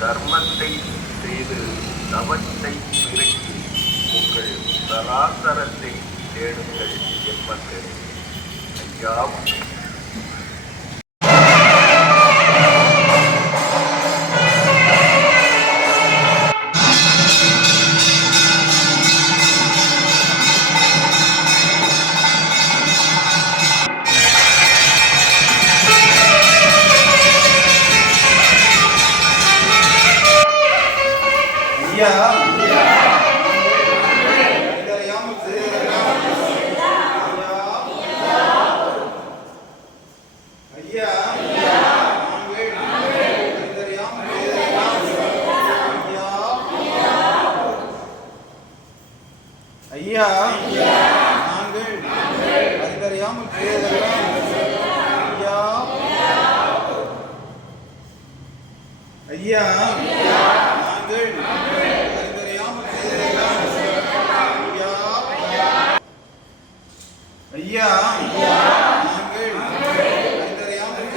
தர்மத்தை செய்து தவத்தை பெருக்கி உங்கள் சராசரத்தை தேடுங்கள் என்பது ஐயா. ஐயா நாங்கள் அறிந்தறியாமல் செய்ததெல்லாம் ஐயா நாங்கள் அறிந்தறியாமல் செய்ததெல்லாம் ஐயா நாங்கள் அறிந்தறியாமல்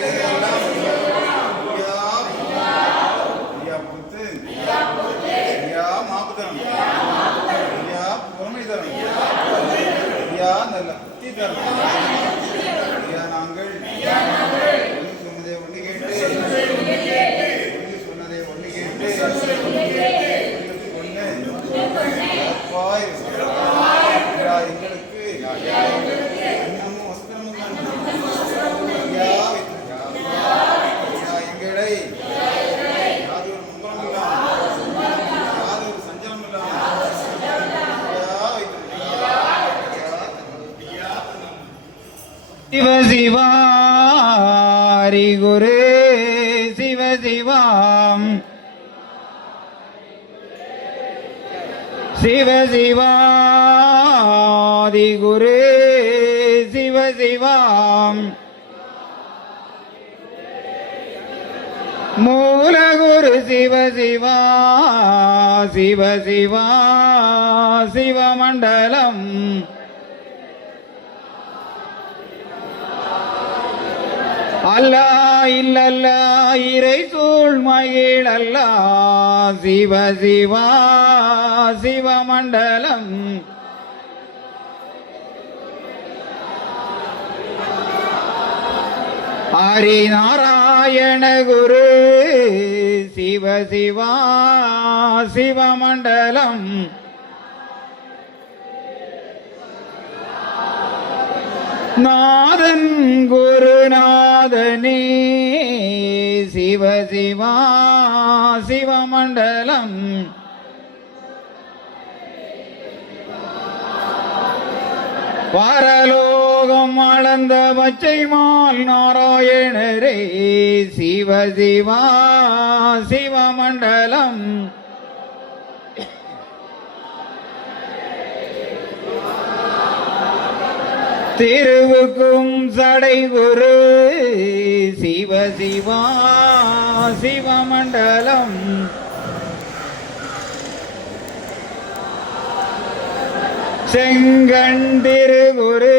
செய்ததெல்லாம் ஐயா புத்து ஐயா மாப்புதனம் பொறுமை தரும் ஐயா, நல்ல புத்தி தரும் ஐயா. நாங்கள் சொன்னதை ஒன்று கேட்டு சொன்னதை ஒன்று கேட்டு எங்களுக்கு இன்னமும் வஸ்திரமும் ஐயா எங்களை அது ஒரு மங்களம் இல்லாமல் அது ஒரு சஞ்சலம் இல்லாமல் சிவ சிவாரி குரு சிவ சிவாம் சிவ சிவாதி குரு சிவ சிவாம் மூல குரு சிவ சிவா சிவ சிவா சிவமண்டலம் அல்லா இல்லல்லா இறை சூழ் மகிழ் அல்லா சிவ சிவா சிவமண்டலம் ஹரி நாராயண குரு சிவ சிவா சிவமண்டலம் நாதன் குருநாதனே சிவ சிவா சிவமண்டலம் பரலோகம் அளந்த பச்சைமால் நாராயணரே சிவ சிவா சிவமண்டலம் திருவுக்கும் சடை குரு சிவ சிவா சிவமண்டலம் செங்கண்டிரு குரு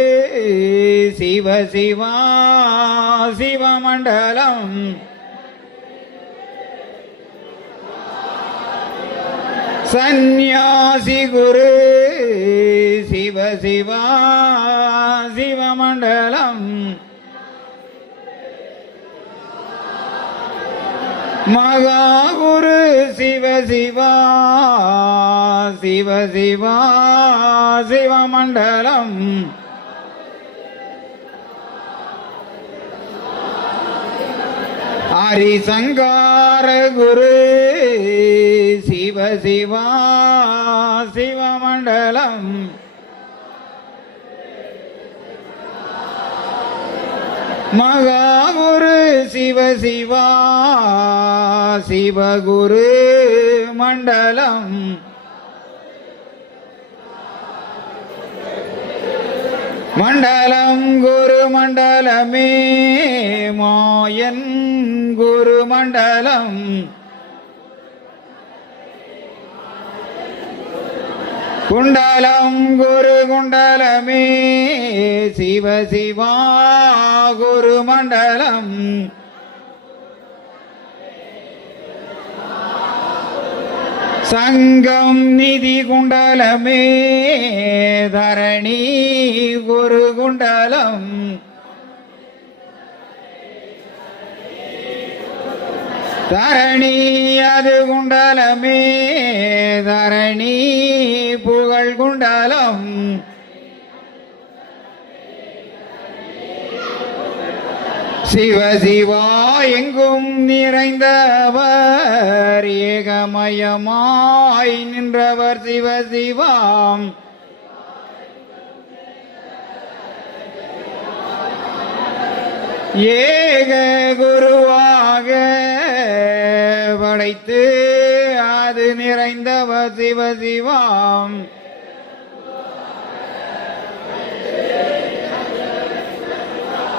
சிவ சிவா சிவமண்டலம் சந்நியாசி குரு சிவ சிவா சிவமண்டலம் மகாகுரு சிவ சிவா சிவ சிவா சிவமண்டலம் ஹரிசங்கார குரு சிவ சிவா சிவமண்டலம் மகாகுரு சிவ சிவா சிவகுரு மண்டலம் மண்டலம் குரு மண்டலமே மாயன் குரு மண்டலம் குண்டலம் குரு குண்டலமே சிவ சிவா குரு மண்டலம் சங்கம் நிதி குண்டலமே தரணி குரு குண்டலம் தரணி அது குண்டலமே தரணி புகழ் குண்டலம் சிவ சிவா எங்கும் நிறைந்தவர் ஏகமயமாய் நின்றவர் சிவ சிவாம் ஏக குருவாக படைத்து அது நிறைந்தவர் சிவ சிவாம்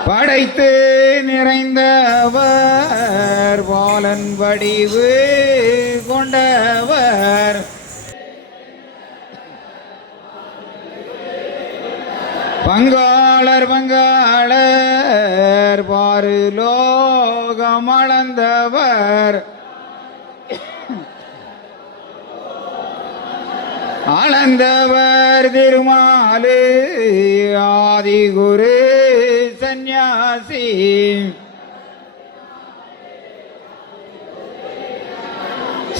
படைத்து நிறைந்தவர் பாலன் வடிவு கொண்டவர் பங்காளர் பங்காளர் பாரு லோகம் அளந்தவர் அளந்தவர் திருமாலு ஆதிகுரு சந்நியாசி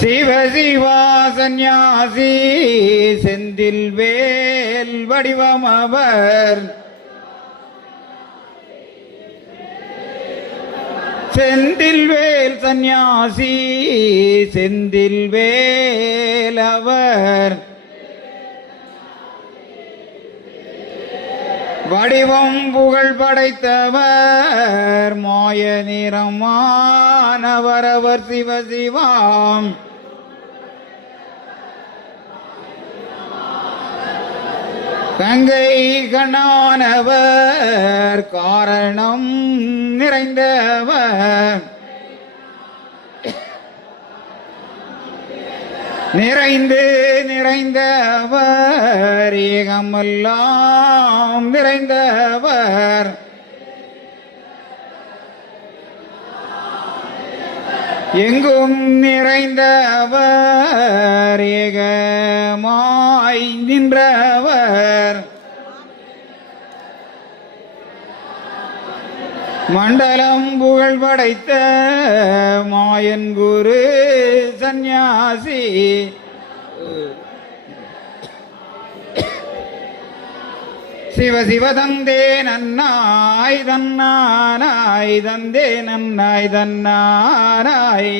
சிவ சிவா சந்நியாசி செந்தில் வேல் வடிவம் அவர் செந்தில் வேல் சந்நியாசி செந்தில் வேல் அவர் வடிவம் புகழ் படைத்தவர் மாய நிறமானவர் அவர் சிவ சிவாம் கங்கை கண்ணானவர் காரணம் நிறைந்தவர் நிறைந்து நிறைந்தவர் ஏகமெல்லாம் நிறைந்தவர் எங்கும் நிறைந்தவர் ஏகமாய் நின்றவர் மண்டலம் புகழ் படைத்த மாயன் குரு சந்நியாசி சிவ சிவ தந்தே நன்னாய் தன்னானாய் தந்தே நன்னாய் தன்னானாய்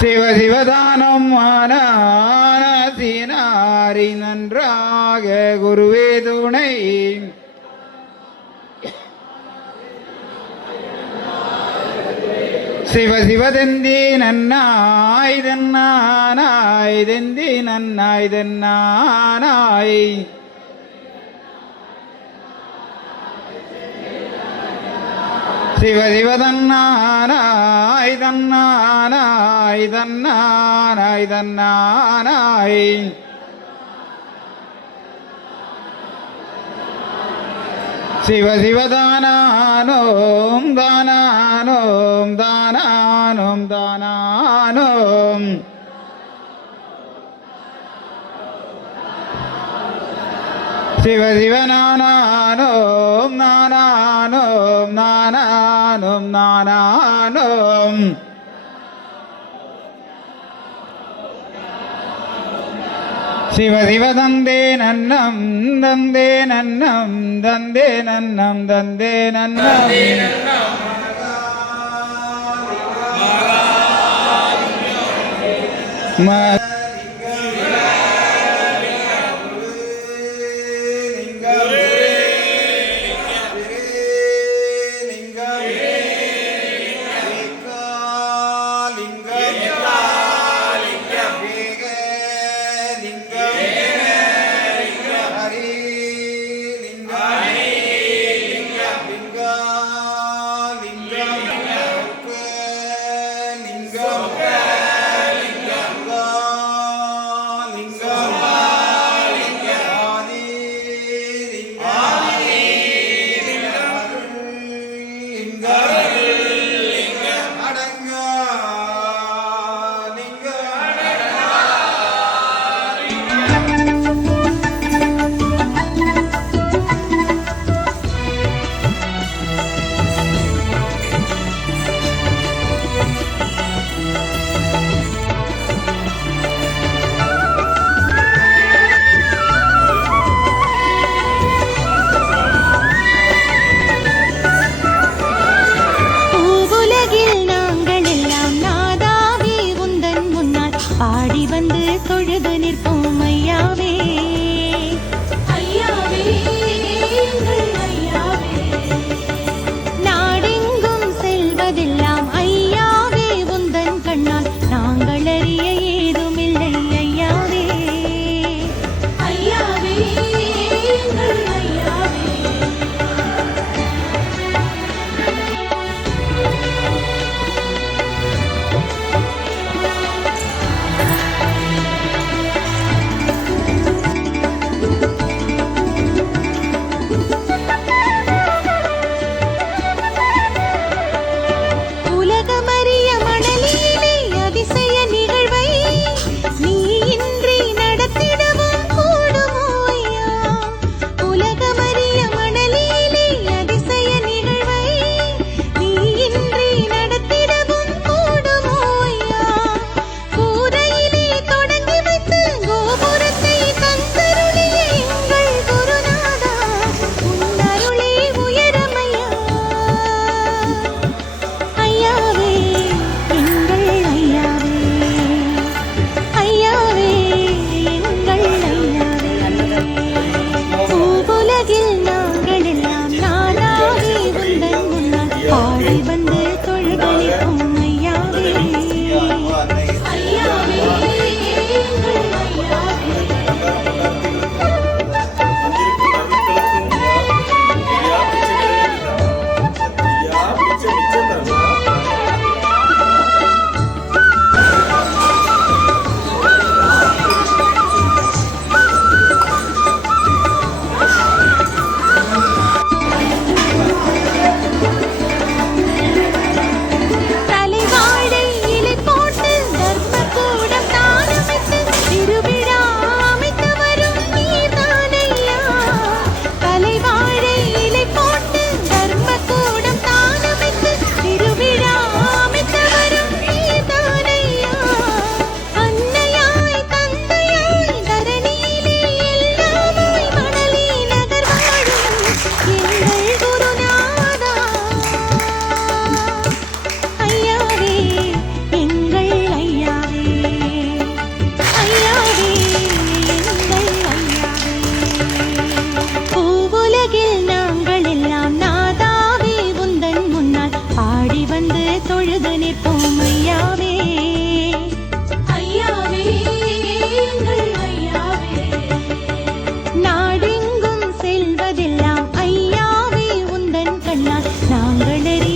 சிவ சிவதானம் ஆனாசினாரி நன்றாக குருவே துணை சிவ சிவதெந்தி நன்னாய் தன்னானாய் தெந்தி நன்னாய் தன்னானாய் சிவ சிவதன்னானாய் தன்னானாய் தன்னானாய் தன்னானாய் சிவ சிவதானானோம் தானானோம் தானானோம் தானானோம் சிவ சிவனானோம் நானானோம் நானானோம் நானானோம் சிவ சிவ தந்தே நன்னம் தந்தே நன்னம் தந்தே நன்னம் தந்தே நன்னம் மங்களரி